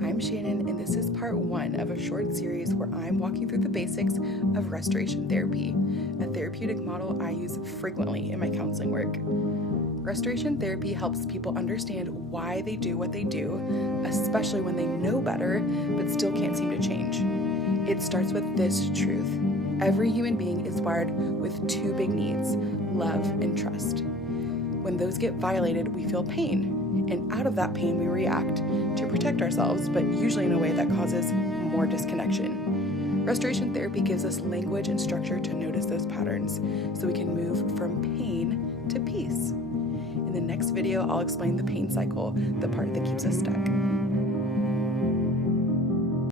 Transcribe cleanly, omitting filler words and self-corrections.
I'm Shannon, and this is part 1 of a short series where I'm walking through the basics of restoration therapy, a therapeutic model I use frequently in my counseling work. Restoration therapy helps people understand why they do what they do, especially when they know better but still can't seem to change. It starts with this truth: every human being is wired with 2 big needs, love and trust. When those get violated, we feel pain. And out of that pain, we react to protect ourselves, but usually in a way that causes more disconnection. Restoration therapy gives us language and structure to notice those patterns so we can move from pain to peace. In the next video, I'll explain the pain cycle, the part that keeps us stuck.